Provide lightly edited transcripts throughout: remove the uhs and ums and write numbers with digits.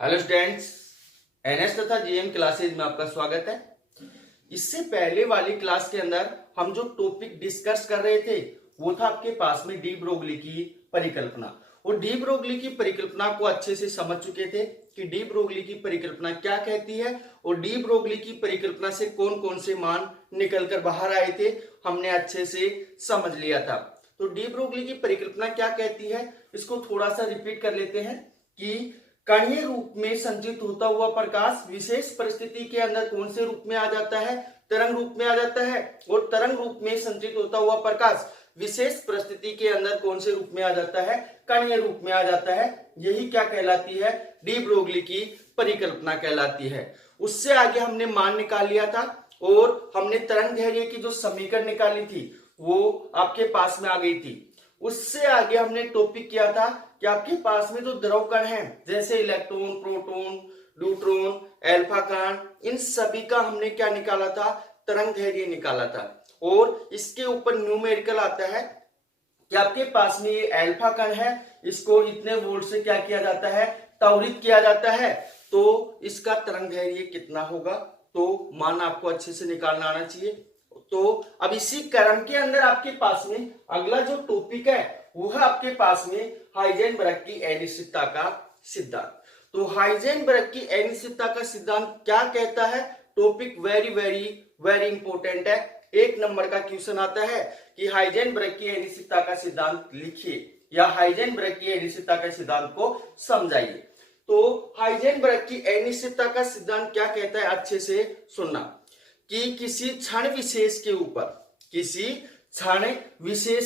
Hello students, NS तथा GM classes में आपका स्वागत है। इससे पहले वाली क्लास के अंदर हम जो टॉपिक डिस्कस कर रहे थे वो था आपके पास में डी ब्रोगली की परिकल्पना। और डी ब्रोगली की परिकल्पना को अच्छे से समझ चुके थे कि डी ब्रोगली की परिकल्पना क्या कहती है और डी ब्रोगली की परिकल्पना से कौन कौन से मान निकलकर बाहर आए थे, हमने अच्छे से समझ लिया था। तो डी ब्रोगली की परिकल्पना क्या कहती है, इसको थोड़ा सा रिपीट कर लेते हैं कि कणीय रूप में संचित होता हुआ प्रकाश विशेष परिस्थिति के अंदर कौन से रूप में आ जाता है, तरंग रूप में आ जाता है। और तरंग रूप में संचित होता हुआ प्रकाश विशेष परिस्थिति के अंदर कौन से रूप में आ जाता है, कणीय रूप में आ जाता है। यही क्या कहलाती है, डी ब्रोगली की परिकल्पना कहलाती है। उससे आगे हमने मान निकाल लिया था और हमने तरंग दैर्घ्य की जो समीकरण निकाली थी वो आपके पास में आ गई थी। उससे आगे हमने टॉपिक किया था कि आपके पास में जो द्रव कण है जैसे इलेक्ट्रॉन, प्रोटॉन, न्यूट्रॉन, अल्फा कण, इन सभी का हमने क्या निकाला था, तरंग दैर्घ्य निकाला था। और इसके ऊपर न्यूमेरिकल आता है कि आपके पास में ये अल्फा कण है, इसको इतने वोल्ट से क्या किया जाता है, त्वरित किया जाता है। तो इसका तरंग दैर्घ्य कितना होगा, तो मान आपको अच्छे से निकालना आना चाहिए। तो अब इसी क्रम के अंदर आपके पास में अगला जो टॉपिक है वो है आपके पास में हाइजेनबर्ग की अनिश्चितता का सिद्धांत। तो हाइजेनबर्ग की अनिश्चितता का सिद्धांत क्या कहता है, topic very very very important है। एक नंबर का क्वेश्चन आता है कि हाइजेनबर्ग की अनिश्चितता का सिद्धांत लिखिए या हाइजेनबर्ग की अनिश्चितता के सिद्धांत को समझाइए। तो हाइजेनबर्ग की अनिश्चितता का सिद्धांत क्या कहता है, अच्छे से सुनना कि किसी क्षण विशेष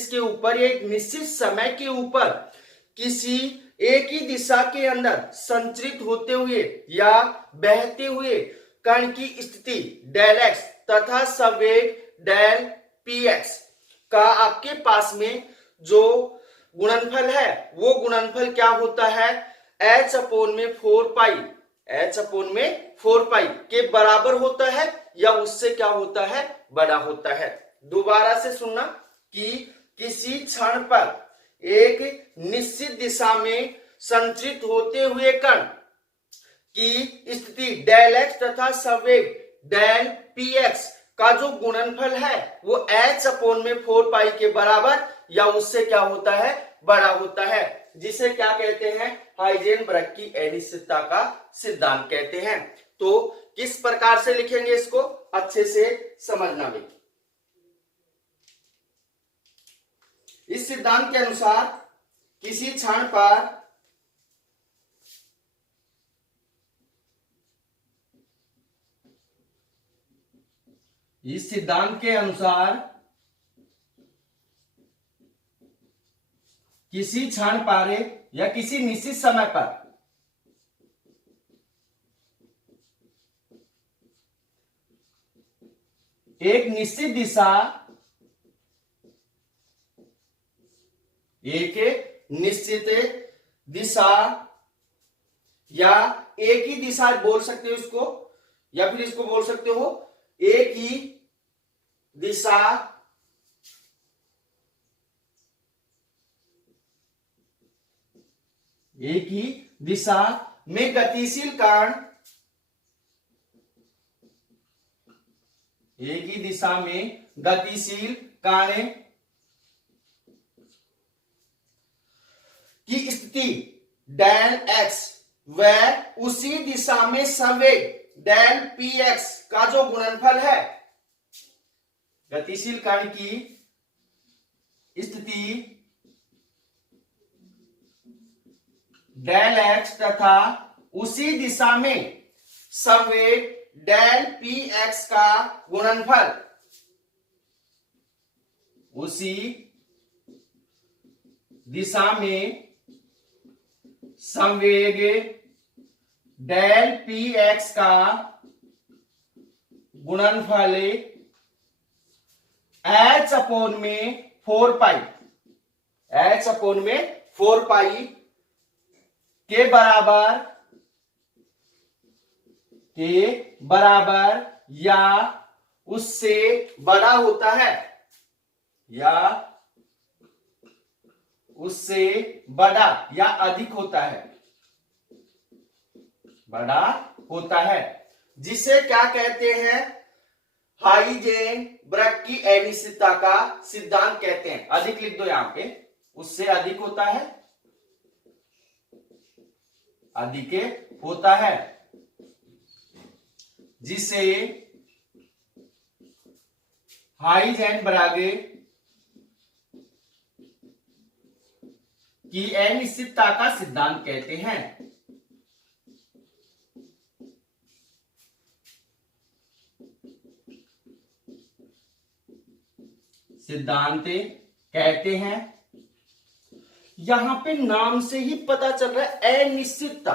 के ऊपर एक निश्चित समय के ऊपर किसी एक ही दिशा के अंदर संचरित होते हुए या बहते हुए कण की स्थिति डेल एक्स तथा संवेग डेल पी एक्स का आपके पास में जो गुणनफल है वो गुणनफल क्या होता है, h अपोन में 4 पाई के बराबर होता है या उससे क्या होता है, बड़ा होता है। दोबारा से सुनना कि किसी क्षण पर एक निश्चित दिशा में संचरित होते हुए कण की स्थिति डेल एक्स तथा संवेग डेल पी एक्स का जो गुणनफल है वो h अपोन में 4 पाई के बराबर या उससे क्या होता है, बड़ा होता है, जिसे क्या कहते हैं, हाइजेनबर्ग की अनिश्चितता का सिद्धांत कहते हैं। तो किस प्रकार से लिखेंगे इसको अच्छे से समझना भी। इस सिद्धांत के अनुसार किसी क्षण पर इस सिद्धांत के अनुसार किसी क्षण पर या किसी निश्चित समय पर एक निश्चित दिशा या एक ही दिशा बोल सकते हो इसको, या फिर इसको बोल सकते हो एक ही दिशा में गतिशील कण की स्थिति डेल एक्स व उसी दिशा में संवेग डेल पी एक्स का जो गुणनफल है, गतिशील कण की स्थिति डेल एक्स तथा उसी दिशा में संवेग डेल पी एक्स का गुणनफल उसी दिशा में संवेग डेल पी एक्स का गुणनफल h अपोन में 4 पाई के बराबर या उससे बड़ा होता है, या उससे बड़ा या अधिक होता है। बड़ा होता है, जिसे क्या कहते हैं, हाइजेनबर्ग की अनिश्चितता का सिद्धांत कहते हैं। अधिक लिख दो यहां पे, उससे अधिक होता है, अधिक होता है, जिसे हाइजेनबर्ग की अनिश्चितता का सिद्धांत कहते हैं। सिद्धांत कहते हैं। यहां पे नाम से ही पता चल रहा है अनिश्चितता,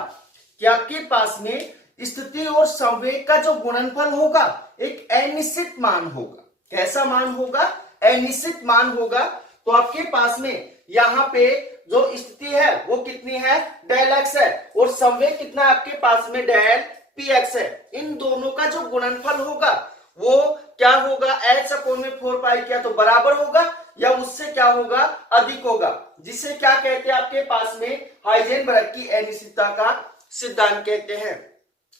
कि आपके पास में स्थिति और संवेग का जो गुणनफल होगा एक अनिश्चित मान होगा। कैसा मान होगा? अनिश्चित मान होगा। तो आपके पास में यहां पे जो स्थिति है वो कितनी है? डेल एक्स है, और संवेग कितना है आपके पास में? डेल पी एक्स है। इन दोनों का जो गुणनफल होगा वो क्या होगा? एच अपॉन में 4 पाई किया तो बराबर होगा, या उससे क्या होगा? अधिक होगा, जिसे क्या कहते हैं आपके पास में? हाइजेनबर्ग की अनिश्चितता का सिद्धांत कहते हैं।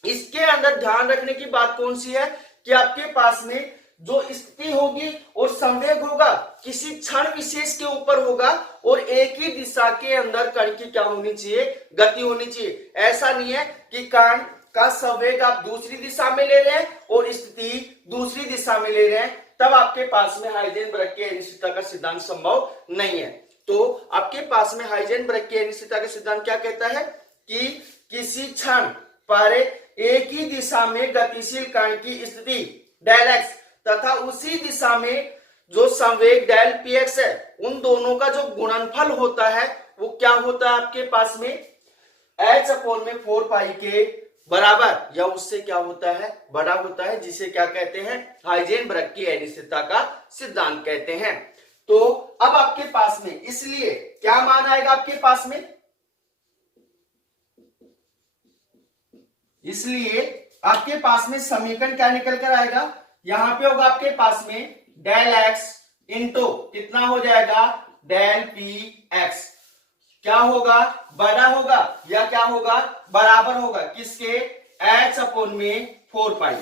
इसके अंदर ध्यान रखने की बात कौन सी है कि आपके पास में जो स्थिति होगी और संवेग होगा किसी क्षण विशेष के ऊपर होगा, और एक ही दिशा के अंदर कण की क्या होनी चाहिए? गति होनी चाहिए। ऐसा नहीं है कि कण का संवेग आप दूसरी दिशा में ले रहे हैं और स्थिति दूसरी दिशा में ले रहे हैं, तब आपके पास में हाइजेनबर्ग की अनिश्चितता का सिद्धांत संभव नहीं है। तो आपके पास में हाइजेनबर्ग की अनिश्चितता का सिद्धांत क्या कहता है कि किसी क्षण पर एक ही दिशा में गतिशील कण की स्थिति डेल एक्स तथा उसी दिशा में जो संवेग डेल पी एक्स है, उन दोनों का जो गुणनफल होता है वो क्या होता है आपके पास में? एच अपॉन में 4 पाई के बराबर या उससे क्या होता है? बड़ा होता है, जिसे क्या कहते हैं? हाइजेनबर्ग की अनिश्चितता का सिद्धांत कहते हैं। तो अब आपके पास में इसलिए क्या मान आएगा आपके पास में? इसलिए आपके पास में समीकरण क्या निकल कर आएगा? यहां पे होगा आपके पास में डेल एक्स इंटू कितना हो जाएगा? Del P X. क्या होगा? बड़ा होगा, या क्या होगा? बराबर होगा किसके? एच अपॉन में 4 पाई।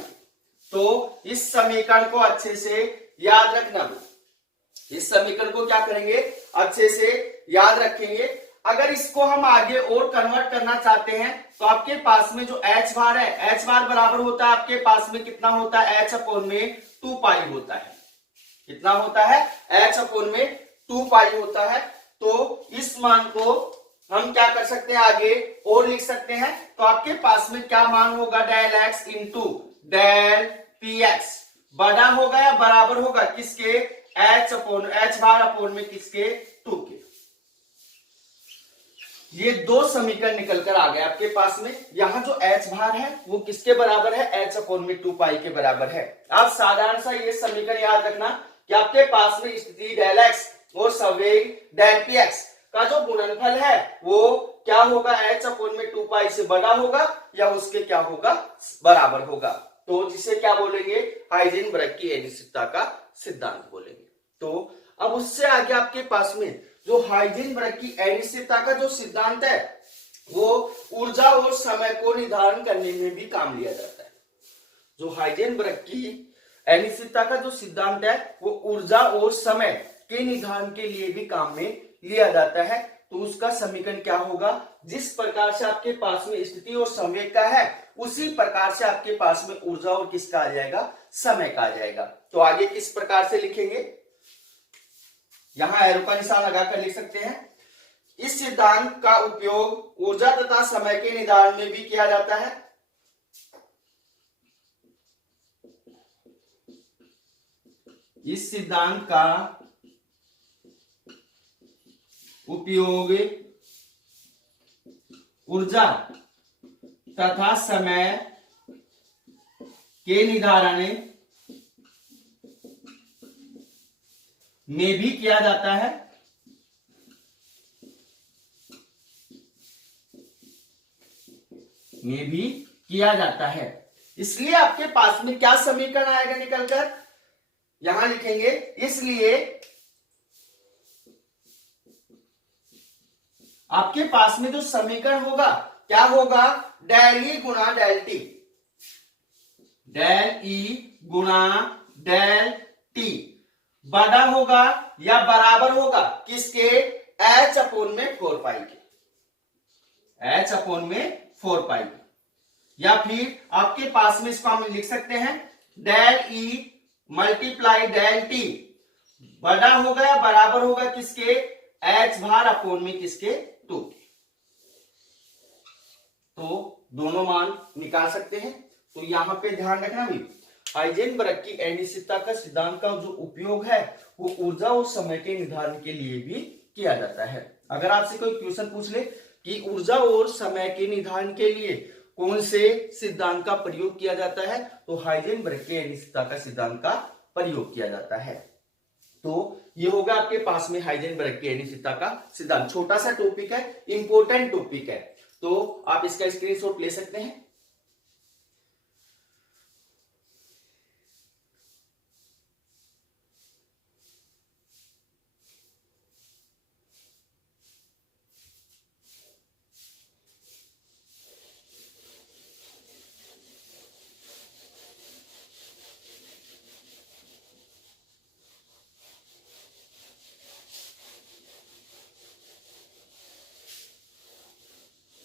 तो इस समीकरण को अच्छे से याद रखना। इस समीकरण को क्या करेंगे? अच्छे से याद रखेंगे। अगर इसको हम आगे और कन्वर्ट करना चाहते हैं तो आपके पास में जो एच बार है, एच बार बराबर होता है आपके पास में कितना होता है? एच अपॉन में 2 पाई होता है। कितना होता है? एच अपॉन में 2 पाई होता है। तो इस मान को हम क्या कर सकते हैं? आगे और लिख सकते हैं। तो आपके पास में क्या मान होगा? Del X into del P X बड़ा होगा या बराबर होगा किसके? H upon H bar upon में किसके? 2 के। ये दो समीकरण निकल कर आ गए आपके पास में। यहां जो एच भार है वो किसके बराबर है? एच अपॉन में 2 पाई के बराबर है। आप साधारण सा ये समीकरण याद रखना कि आपके पास में स्थिति डेल एक्स और संवेग डेल पी एक्स का जो गुणनफल है वो क्या होगा? एच अपॉन में 2 पाई से बड़ा होगा या उसके क्या होगा? बराबर होगा। तो जिसे क्या बोलेंगे? हाइजेनबर्ग की अनिश्चितता का सिद्धांत बोलेंगे। तो अब उससे आगे आपके पास में जो हाइजेनबर्ग की अनिश्चितता का जो सिद्धांत है वो ऊर्जा और समय को निर्धारण करने में भी काम लिया जाता है। जो हाइजेनबर्ग की अनिश्चितता का जो सिद्धांत है वो ऊर्जा और समय के निर्धारण के लिए भी काम में लिया जाता है। तो उसका समीकरण क्या होगा? जिस प्रकार से आपके पास में स्थिति और संवेग का है उसी प्रकार से आपके पास में ऊर्जा और किसका आ जाएगा? समय का आ जाएगा। तो आगे किस प्रकार से लिखेंगे? यहां एरो का निशान लगाकर लिख सकते हैं। इस सिद्धांत का उपयोग ऊर्जा तथा समय के निर्धारण में भी किया जाता है। इस सिद्धांत का उपयोग ऊर्जा तथा समय के निर्धारण में भी किया जाता है। में भी किया जाता है। इसलिए आपके पास में क्या समीकरण आएगा निकलकर? यहां लिखेंगे इसलिए आपके पास में जो समीकरण होगा क्या होगा, डेल ई गुणा डेल टी, डेल ई गुणा डेल टी बड़ा होगा या बराबर होगा किसके, एच अपोन में 4 पाई के, एच अपोन में 4 पाई के। या फिर आपके पास में इसको हम लिख सकते हैं del E multiply del T बड़ा होगा या बराबर होगा किसके, एच भार अपोन में किसके, 2 के। तो दोनों मान निकाल सकते हैं। तो यहां पे ध्यान रखना भी, हाइजेनबर्ग की अनिश्चितता का सिद्धांत का जो उपयोग है वो ऊर्जा और समय के निर्धारण के लिए भी किया जाता है। अगर आपसे कोई क्वेश्चन पूछ ले कि ऊर्जा और समय के निर्धारण के लिए कौन से सिद्धांत का प्रयोग किया जाता है, तो हाइजेनबर्ग के अनिश्चितता का सिद्धांत का प्रयोग किया जाता है। तो ये होगा आपके पास में हाइजेनबर्ग की अनिश्चितता का सिद्धांत। छोटा सा टॉपिक है, इंपॉर्टेंट टॉपिक है, तो आप इसका स्क्रीनशॉट ले सकते हैं।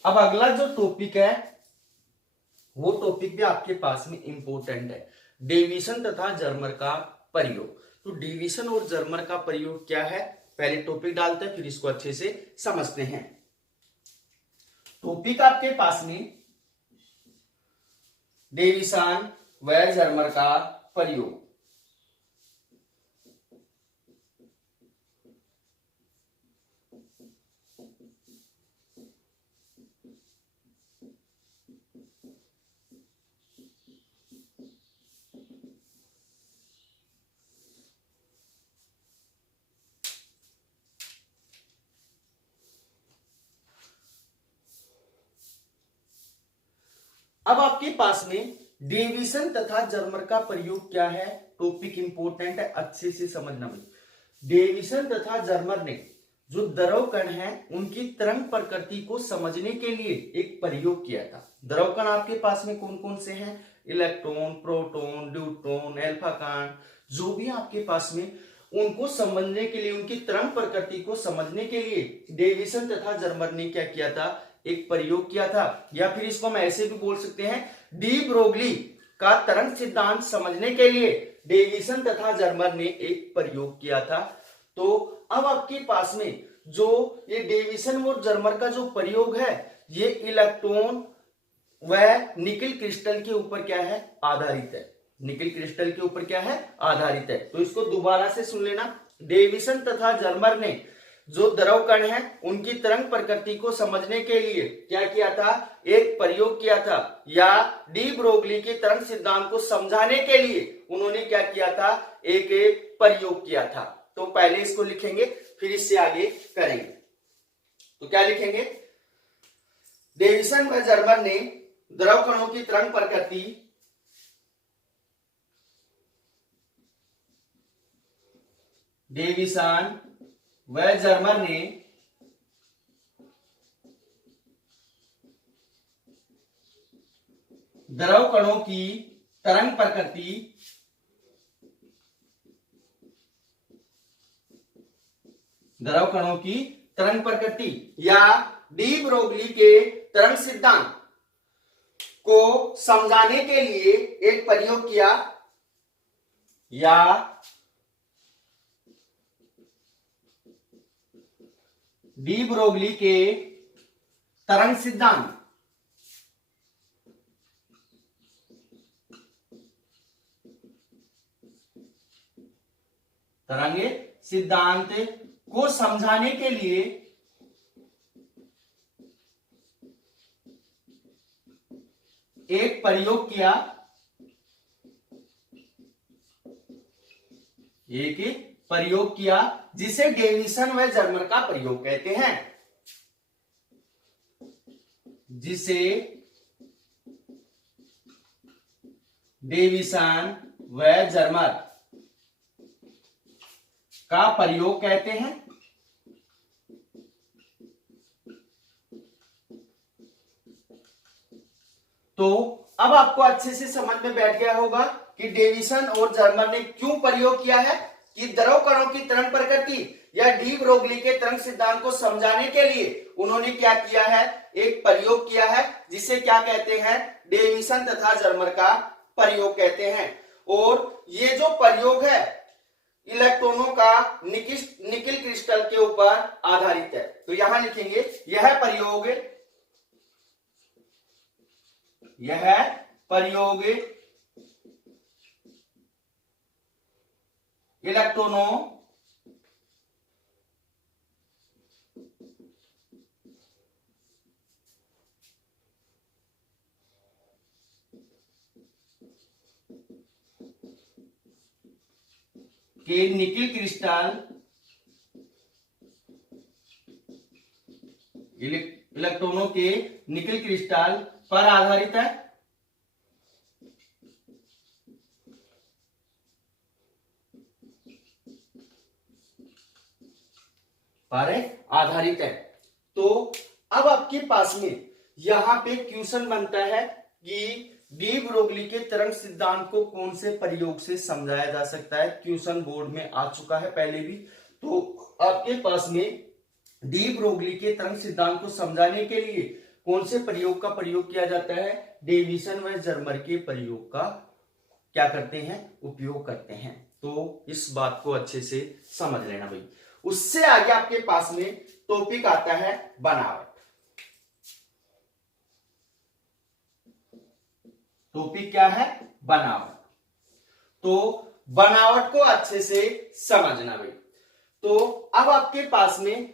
अब अगला जो टॉपिक है वो टॉपिक भी आपके पास में इंपॉर्टेंट है, डेविएशन तथा जर्मर का प्रयोग। तो डेविएशन और जर्मर का प्रयोग क्या है, पहले टॉपिक डालते हैं फिर इसको अच्छे से समझते हैं। टॉपिक आपके पास में डेविएशन व जर्मर का प्रयोग। अब आपके पास में डेविएशन तथा जर्मर का प्रयोग क्या है, टॉपिक इंपॉर्टेंट है, अच्छे से समझना भी। डेविएशन तथा जर्मर ने जो द्रव कण है उनकी तरंग प्रकृति को समझने के लिए एक प्रयोग किया था। द्रव कण आपके पास में कौन कौन से हैं, इलेक्ट्रॉन, प्रोटॉन, न्यूट्रॉन, अल्फा कण, जो भी आपके पास में, उनको समझने के लिए, उनकी तरंग प्रकृति को समझने के लिए डेविएशन तथा जर्मर ने क्या किया था, एक प्रयोग किया था। या फिर इसको हम ऐसे भी बोल सकते हैं, डी ब्रोगली का तरंग सिद्धांत समझने के लिए डेविएशन तथा जर्मर ने एक प्रयोग किया था। तो अब आपके पास में जो ये डेविएशन और जर्मर का जो प्रयोग है, ये इलेक्ट्रॉन व निकल क्रिस्टल के ऊपर क्या है, आधारित है। निकल क्रिस्टल के ऊपर क्या है, आधारित है। तो इसको दोबारा से सुन लेना, डेविएशन तथा जर्मर ने जो द्रव कण है उनकी तरंग प्रकृति को समझने के लिए क्या किया था, एक प्रयोग किया था, या डी ब्रोगली के तरंग सिद्धांत को समझाने के लिए उन्होंने क्या किया था, एक प्रयोग किया था। तो पहले इसको लिखेंगे फिर इससे आगे करेंगे। तो क्या लिखेंगे, डेविएशन व जर्मर ने द्रव कणों की तरंग प्रकृति डेविएशन व जर्मर ने द्रव कणों की तरंग प्रकृति या डी ब्रोगली के तरंग सिद्धांत को समझाने के लिए एक प्रयोग किया, या डी ब्रोगली के तरंग सिद्धांत को समझाने के लिए एक प्रयोग किया, जिसे डेविएशन व जर्मर का प्रयोग कहते हैं, जिसे डेविएशन व जर्मर का प्रयोग कहते हैं। तो अब आपको अच्छे से समझ में बैठ गया होगा कि डेविसन और जर्मर ने क्यों प्रयोग किया है कि द्रव कणों की तरंग प्रकृति या डी ब्रोगली के तरंग सिद्धांत को समझाने के लिए उन्होंने क्या किया है, एक प्रयोग किया है जिसे क्या कहते हैं, डेविसन तथा जर्मर का प्रयोग कहते हैं। और ये जो प्रयोग है इलेक्ट्रॉनों का निकिल क्रिस्टल के ऊपर आधारित है। तो यहां लिखेंगे यह प्रयोग इलेक्ट्रॉनों के निकिल क्रिस्टल इलेक्ट्रॉनों के निकिल क्रिस्टल पर आधारित है। तो अब आपके पास में यहां पे क्वेश्चन बनता है कि डी ब्रोगली के तरंग सिद्धांत को कौन से प्रयोग से समझाया जा सकता है। क्वेश्चन बोर्ड में आ चुका है पहले भी। तो आपके पास में डी ब्रोगली के तरंग सिद्धांत को समझाने के लिए कौन से प्रयोग का प्रयोग किया जाता है, डेविसन व जर्मर के प्रयोग का क्या करते हैं, उपयोग करते हैं। तो इस बात को अच्छे से समझ लेना भाई। उससे आगे आपके पास में टॉपिक आता है बनावट। टॉपिक क्या है, बनावट। तो बनावट को अच्छे से समझना भाई। तो अब आपके पास में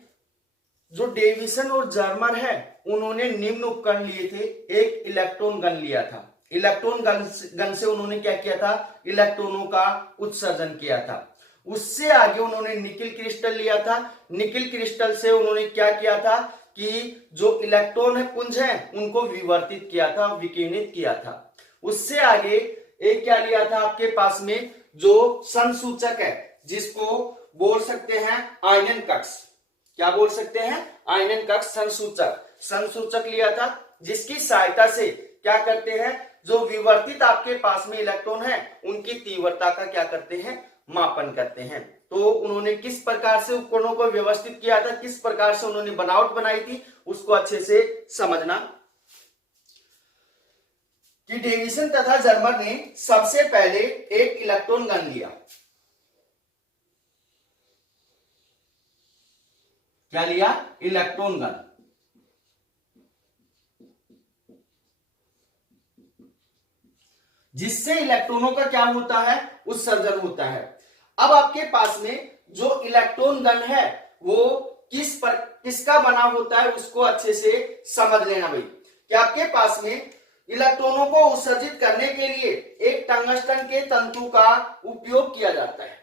जो डेविसन और जर्मर है उन्होंने निम्न उपकरण लिए थे। एक इलेक्ट्रॉन गन लिया था। इलेक्ट्रॉन गन से उन्होंने क्या किया था, इलेक्ट्रॉनों का उत्सर्जन किया था। उससे आगे उन्होंने निकिल क्रिस्टल लिया था। निकिल क्रिस्टल से उन्होंने क्या किया था कि जो इलेक्ट्रॉन है पुंज है उनको विवर्तित किया था, विकिरणित किया था। उससे आगे एक क्या लिया था आपके पास में, जो संसूचक है जिसको बोल सकते हैं आयनन कक्ष। क्या बोल सकते हैं, आयनन कक्ष संसूचक लिया था, जिसकी सहायता से क्या करते हैं, जो विवर्तित आपके पास में इलेक्ट्रॉन है उनकी तीव्रता का क्या करते हैं, मापन करते हैं। तो उन्होंने किस प्रकार से उपकरणों को व्यवस्थित किया था, किस प्रकार से उन्होंने बनावट बनाई थी, उसको अच्छे से समझना कि डेविसन तथा जर्मर ने सबसे पहले एक इलेक्ट्रॉन गन लिया। क्या लिया, इलेक्ट्रॉन गन, जिससे इलेक्ट्रॉनों का क्या होता है, उत्सर्जन होता है। अब आपके पास में जो इलेक्ट्रॉन गन है वो किसका बना होता है उसको अच्छे से समझ लेना भाई। कि आपके पास में इलेक्ट्रॉनों को उत्सर्जित करने के लिए एक टंगस्टन के तंतु का उपयोग किया जाता है।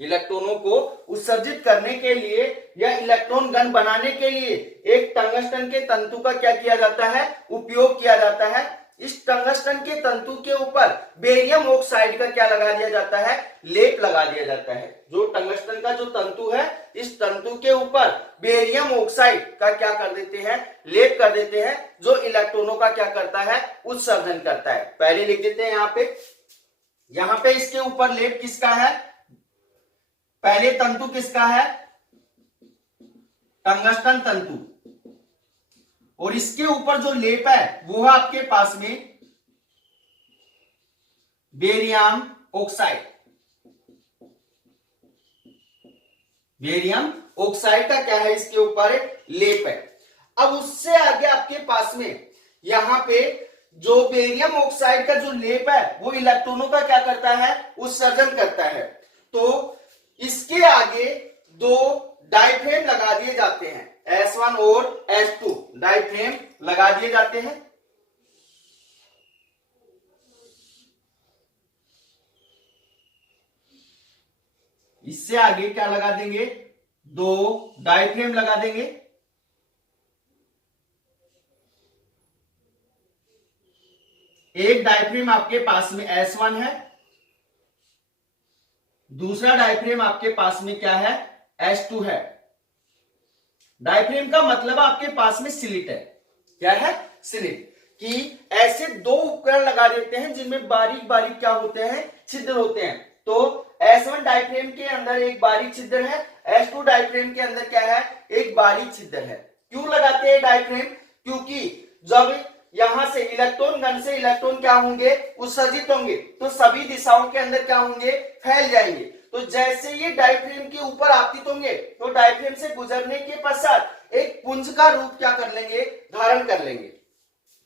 इलेक्ट्रॉनों को उत्सर्जित करने के लिए या इलेक्ट्रॉन गन बनाने के लिए एक टंगस्टन के तंतु का क्या किया जाता है, उपयोग किया जाता है। इस टंगस्टन के तंतु के ऊपर बेरियम ऑक्साइड का क्या लगा दिया जाता है, लेप लगा दिया जाता है। जो टंगस्टन का जो तंतु है, इस तंतु के ऊपर बेरियम ऑक्साइड का क्या कर देते हैं, लेप कर देते हैं, जो इलेक्ट्रॉनों का क्या करता है, उत्सर्जन करता है। पहले लिख देते हैं यहां पे इसके ऊपर लेप किसका है, पहले तंतु किसका है, टंगस्टन तंतु, और इसके ऊपर जो लेप है वो है आपके पास में बेरियम ऑक्साइड। बेरियम ऑक्साइड का क्या है, इसके ऊपर एक लेप है। अब उससे आगे आपके पास में यहां पे जो बेरियम ऑक्साइड का जो लेप है वो इलेक्ट्रॉनों का क्या करता है, उत्सर्जन करता है। तो इसके आगे दो डाइफ्रेम लगा दिए जाते हैं, S1 और S2 डाइफ्रेम लगा दिए जाते हैं। इससे आगे क्या लगा देंगे, दो डाइफ्रेम लगा देंगे। एक डाइफ्रेम आपके पास में S1 है, दूसरा डाइफ्रेम आपके पास में क्या है, S2 है। डाइफ्रेम का मतलब आपके पास में स्लिट है। क्या है, स्लिट। कि ऐसे दो उपकरण लगा देते हैं जिनमें बारीक बारीक क्या होते हैं, छिद्र होते हैं। तो S1 डायफ्रेम के अंदर एक बारीक छिद्र है, S2 डायफ्रेम के अंदर क्या है, एक बारीक छिद्र है। क्यों लगाते हैं डायफ्रेम? क्योंकि जब यहां से इलेक्ट्रॉन गन से इलेक्ट्रॉन क्या होंगे, उत्सर्जित होंगे, तो सभी दिशाओं के अंदर क्या होंगे, फैल जाएंगे। तो जैसे ये डायफ्रेम के ऊपर आपतित होंगे तो डायफ्रेम से गुजरने के पश्चात एक पुंज का रूप क्या कर लेंगे, धारण कर लेंगे।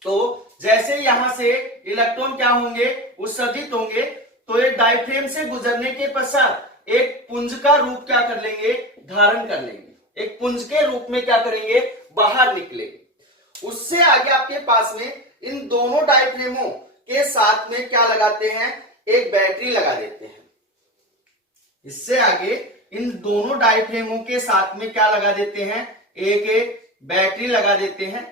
तो जैसे यहां से इलेक्ट्रॉन क्या होंगे, उत्सर्जित होंगे, तो ये डायफ्रेम से गुजरने के पश्चात एक पुंज का रूप क्या कर लेंगे, धारण कर लेंगे। एक पुंज के रूप में क्या करेंगे, बाहर निकलेंगे। उससे आगे आपके पास में इन दोनों डायफ्रेमों के साथ में क्या लगाते हैं, एक बैटरी लगा देते हैं। इससे आगे इन दोनों डायफ्रेमों के साथ में क्या लगा देते हैं, एक बैटरी लगा देते हैं।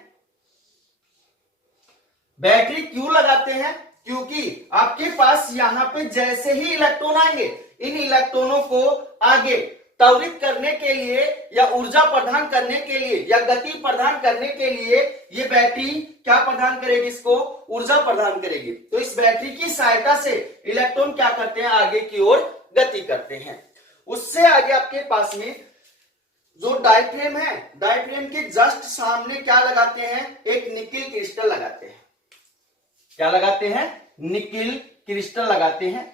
बैटरी क्यों लगाते हैं? क्योंकि आपके पास यहां पे जैसे ही इलेक्ट्रॉन आएंगे, इन इलेक्ट्रॉनों को आगे त्वरित करने के लिए या ऊर्जा प्रदान करने के लिए या गति प्रदान करने के लिए ये बैटरी क्या प्रदान करेगी, इसको ऊर्जा प्रदान करेगी। तो इस बैटरी की सहायता से इलेक्ट्रॉन क्या करते हैं, आगे की ओर गति करते हैं। उससे आगे आपके पास में जो डायफ्रेम है, डायफ्रेम के जस्ट सामने क्या लगाते हैं, एक निकिल क्रिस्टल लगाते हैं। क्या लगाते हैं, निकिल क्रिस्टल लगाते हैं।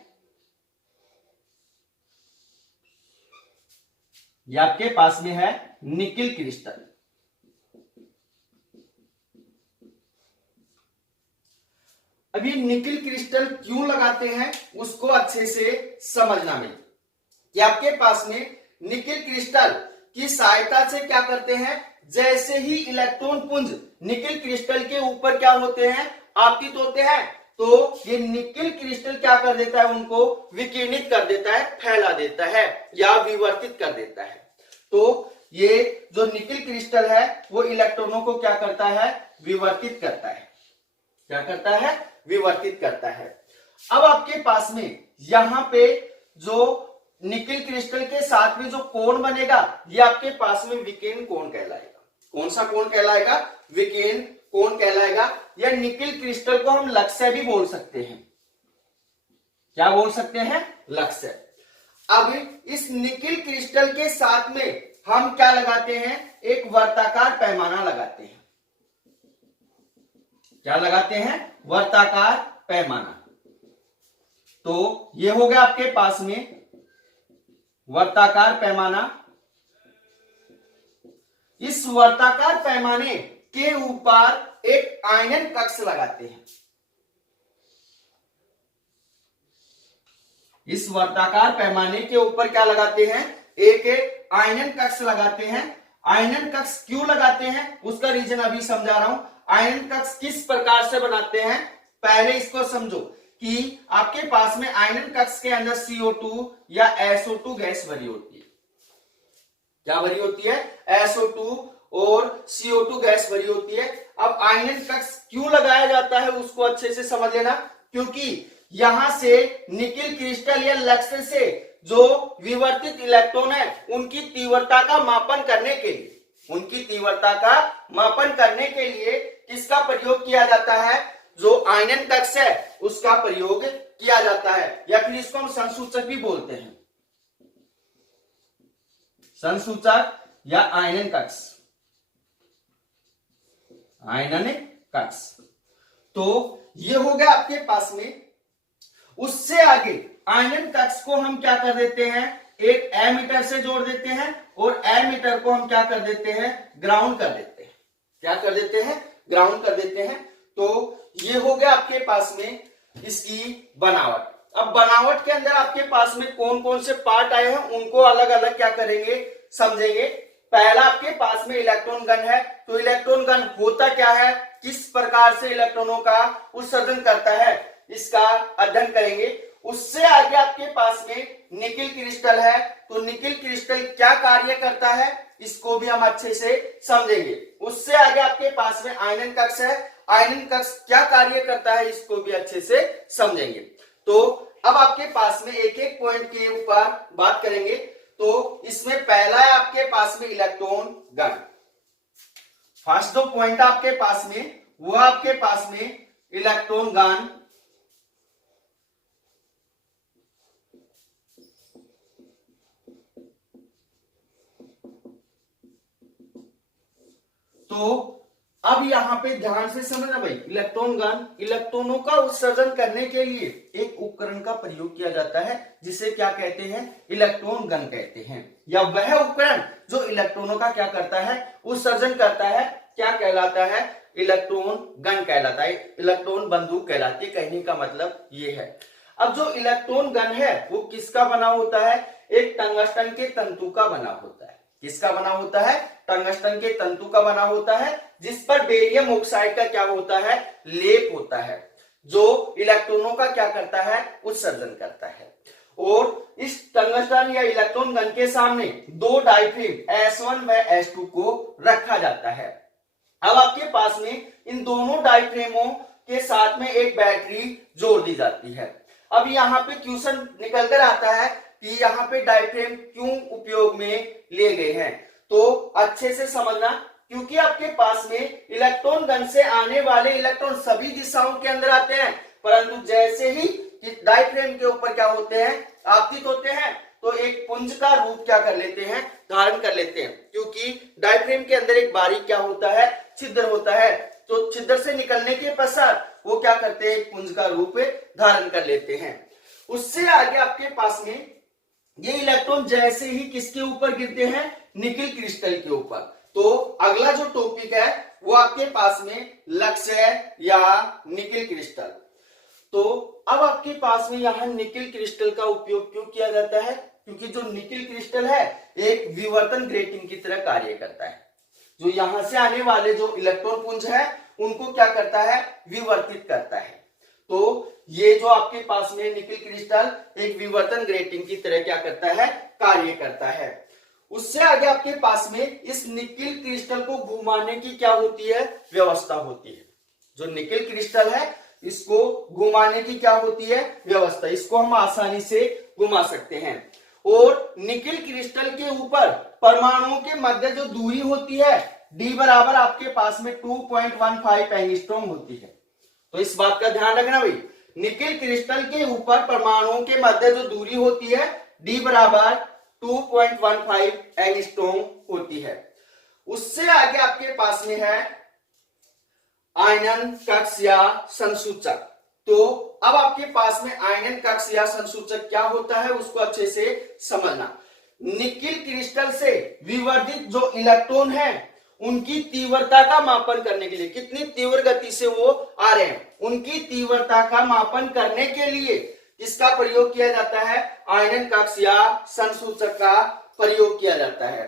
ये आपके पास में है निकिल क्रिस्टल। अब ये निकिल क्रिस्टल क्यों लगाते हैं उसको अच्छे से समझना में, कि आपके पास में निकिल क्रिस्टल की सहायता से क्या करते हैं, जैसे ही इलेक्ट्रॉन पुंज निकिल क्रिस्टल के ऊपर क्या होते हैं, आपतित होते हैं, तो ये निकिल क्रिस्टल क्या कर देता है, उनको विकिरणित कर देता है, फैला देता है या विवर्तित कर देता है। तो ये जो निकिल क्रिस्टल है वो इलेक्ट्रॉनों को क्या करता है, विवर्तित करता है। क्या करता है, विवर्तित करता है। अब आपके पास में यहां पे जो निकिल क्रिस्टल के साथ में जो कोण बनेगा, ये आपके पास में विकिरण कोण कहलाएगा। कौन सा कोण कहलाएगा, विकिरण कोण कहलाएगा। या निकिल क्रिस्टल को हम लक्ष्य भी बोल सकते हैं। क्या बोल सकते हैं, लक्ष्य। अब इस निकिल क्रिस्टल के साथ में हम क्या लगाते हैं, एक वर्ताकार पैमाना लगाते हैं। क्या लगाते हैं, वर्ताकार पैमाना। तो ये हो गया आपके पास में वर्ताकार पैमाना। इस वर्ताकार पैमाने के ऊपर एक आयनन कक्ष लगाते हैं। इस वर्ताकार पैमाने के ऊपर क्या लगाते हैं, एक आयनन कक्ष लगाते हैं। आयनन कक्ष क्यों लगाते हैं उसका रीजन अभी समझा रहा हूं। आयनन कक्ष किस प्रकार से बनाते हैं, पहले इसको समझो कि आपके पास में आयनन कक्ष के अंदर CO2 या SO2 गैस भरी होती है। क्या भरी होती है, SO2 और CO2 गैस भरी होती है। अब आयनन कक्ष क्यों लगाया जाता है उसको अच्छे से समझ लेना, क्योंकि यहां से निकिल क्रिस्टल या लक्ष्य से जो विवर्तित इलेक्ट्रॉन है उनकी तीव्रता का मापन करने के लिए, किसका प्रयोग किया जाता है, जो आयनन कक्ष है उसका प्रयोग किया जाता है। या फिर इसको हम संसूचक भी बोलते हैं, संसूचक या आयनन कक्ष। आयनन कक्ष तो ये हो गया आपके पास में। उससे आगे आयनन कक्ष को हम क्या कर देते हैं, एक एमीटर से जोड़ देते हैं और एमीटर को हम क्या कर देते हैं, ग्राउंड कर देते हैं। क्या कर देते हैं, ग्राउंड कर देते हैं। तो ये हो गया आपके पास में इसकी बनावट। अब बनावट के अंदर आपके पास में कौन कौन से पार्ट आए हैं उनको अलग अलग क्या करेंगे, समझेंगे। पहला आपके पास में इलेक्ट्रॉन गन है। तो इलेक्ट्रॉन गन होता क्या है, किस प्रकार से इलेक्ट्रॉनों का उत्सर्जन करता है, इसका अध्ययन करेंगे। उससे आगे आपके पास में निकिल क्रिस्टल है। तो निकिल क्रिस्टल क्या कार्य करता है इसको भी हम अच्छे से समझेंगे। उससे आगे आपके पास में आयनन कक्ष है। आयनन कक्ष क्या कार्य करता है इसको भी अच्छे से समझेंगे। तो अब आपके पास में एक एक पॉइंट के ऊपर बात करेंगे। तो इसमें पहला है आपके पास में इलेक्ट्रॉन गन। फर्स्ट जो पॉइंट आपके पास में वो आपके पास में इलेक्ट्रॉन गन। तो अब यहां पे ध्यान से समझना भाई, इलेक्ट्रॉन गन इलेक्ट्रॉनों का उत्सर्जन करने के लिए एक उपकरण का प्रयोग किया जाता है जिसे क्या कहते हैं, इलेक्ट्रॉन गन कहते हैं, या वह उपकरण जो इलेक्ट्रॉनों का क्या करता है, उत्सर्जन करता है, क्या कहलाता है, इलेक्ट्रॉन गन कहलाता है, इलेक्ट्रॉन बंदूक कहलाती है। कहने का मतलब ये है। अब जो इलेक्ट्रॉन गन है वो किसका बना होता है, एक टंगस्टन के तंतु का बना होता है। किसका बना होता है, टंगस्टन के तंतु का बना होता है, जिस पर बेरियम ऑक्साइड का क्या होता है, लेप होता है, जो इलेक्ट्रॉनों का क्या करता है, उत्सर्जन करता है। और इस टंगस्टन या इलेक्ट्रॉन गन के सामने दो डाइफ्रेम S1 व S2 को रखा जाता है। अब आपके पास में इन दोनों डाइफ्रेमों के साथ में एक बैटरी जोड़ दी जाती है। अब यहाँ पे क्वेश्चन निकल कर आता है कि यहाँ पे डाइफ्रेम क्यों उपयोग में लिए गए हैं, तो अच्छे से समझना, क्योंकि आपके पास में इलेक्ट्रॉन गन से आने वाले इलेक्ट्रॉन सभी दिशाओं के अंदर आते हैं, परंतु जैसे ही डाइफ्रेम के ऊपर क्या होते हैं, आपतित होते हैं, तो एक पुंज का रूप क्या कर लेते हैं, धारण कर लेते हैं। क्योंकि डाइफ्रेम के अंदर एक बारीक क्या होता है, छिद्र होता है, तो छिद्र से निकलने के पश्चात वो क्या करते हैं, एक पुंज का रूप धारण कर लेते हैं। उससे आगे आपके पास में ये इलेक्ट्रॉन जैसे ही किसके ऊपर गिरते हैं, निकिल क्रिस्टल के ऊपर। तो अगला जो टॉपिक है वो आपके पास में लक्ष्य या निकिल क्रिस्टल। तो अब आपके पास में यहां निकिल क्रिस्टल का उपयोग क्यों किया जाता है, क्योंकि जो निकिल क्रिस्टल है एक विवर्तन ग्रेटिंग की तरह कार्य करता है। जो यहां से आने वाले जो इलेक्ट्रॉन पुंज है उनको क्या करता है, विवर्तित करता है। तो ये जो आपके पास में निकिल क्रिस्टल एक विवर्तन ग्रेटिंग की तरह क्या करता है, कार्य करता है। उससे आगे आपके पास में इस निकिल क्रिस्टल को घुमाने की क्या होती है, व्यवस्था होती है। जो निकिल क्रिस्टल है इसको घुमाने की क्या होती है, व्यवस्था, इसको हम आसानी से घुमा सकते हैं। और निकिल क्रिस्टल के ऊपर परमाणुओं के मध्य जो दूरी होती है D बराबर आपके पास में 2.15 एंगस्ट्रॉम होती है। तो इस बात का ध्यान रखना भाई, निकिल क्रिस्टल के ऊपर परमाणुओं के मध्य जो दूरी होती है D बराबर 2.15 एंगस्ट्रॉम होती है। उससे आगे आपके पास में है आयनन कक्ष या संसूचक। तो अब आपके पास में आयनन कक्ष या संसूचक क्या होता है उसको अच्छे से समझना। निकिल क्रिस्टल से विवर्धित जो इलेक्ट्रॉन है उनकी तीव्रता का मापन करने के लिए, कितनी तीव्र गति से वो आ रहे हैं, उनकी तीव्रता का मापन करने के लिए इसका प्रयोग किया जाता है, आयनन कक्ष या संसूचक का प्रयोग किया जाता है।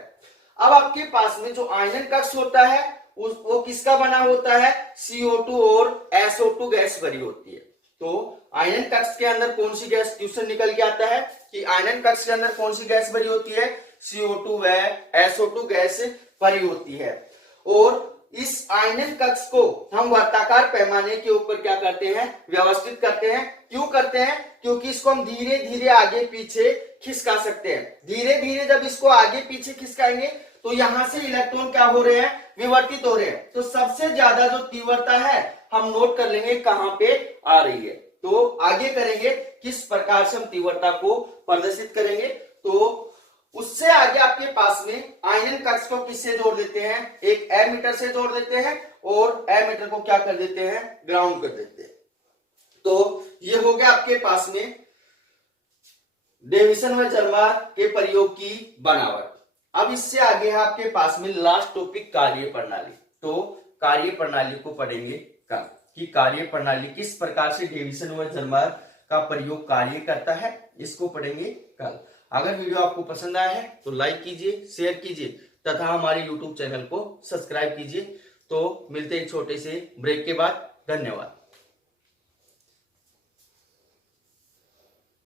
अब आपके पास में जो आयनन कक्ष होता है वो किसका बना होता है, CO2 और SO2 गैस भरी होती है। तो आयनन कक्ष के अंदर कौन सी गैस, क्वेश्चन निकल के आता है कि आयनन कक्ष के अंदर कौन सी गैस भरी होती है, CO2 व SO2 गैस भरी होती है। और इस आयनन कक्ष को हम वर्ताकार पैमाने के ऊपर क्या करते हैं, व्यवस्थित करते हैं। क्यों करते हैं, क्योंकि इसको हम धीरे धीरे आगे पीछे खिसका सकते हैं। धीरे धीरे जब इसको आगे पीछे खिसकाएंगे तो यहां से इलेक्ट्रॉन क्या हो रहे हैं, विवर्तित हो रहे हैं। तो सबसे ज्यादा जो तीव्रता है हम नोट कर लेंगे कहां पे आ रही है। तो आगे करेंगे किस प्रकार से हम तीव्रता को प्रदर्शित करेंगे। तो उससे आगे आपके पास में आयनन कक्ष को किससे जोड़ देते हैं, एक एमीटर से जोड़ देते हैं और एमीटर को क्या कर देते हैं, ग्राउंड कर देते हैं। तो ये हो गया आपके पास में डेविसन व जर्मर के प्रयोग की बनावट। अब इससे आगे है आपके पास में लास्ट टॉपिक कार्य प्रणाली। तो कार्य प्रणाली को पढ़ेंगे कल कि कार्य प्रणाली किस प्रकार से डेविसन व जर्मर का प्रयोग कार्य करता है, इसको पढ़ेंगे कल। अगर वीडियो आपको पसंद आया है तो लाइक कीजिए, शेयर कीजिए तथा हमारे YouTube चैनल को सब्सक्राइब कीजिए। तो मिलते हैं छोटे से ब्रेक के बाद। धन्यवाद।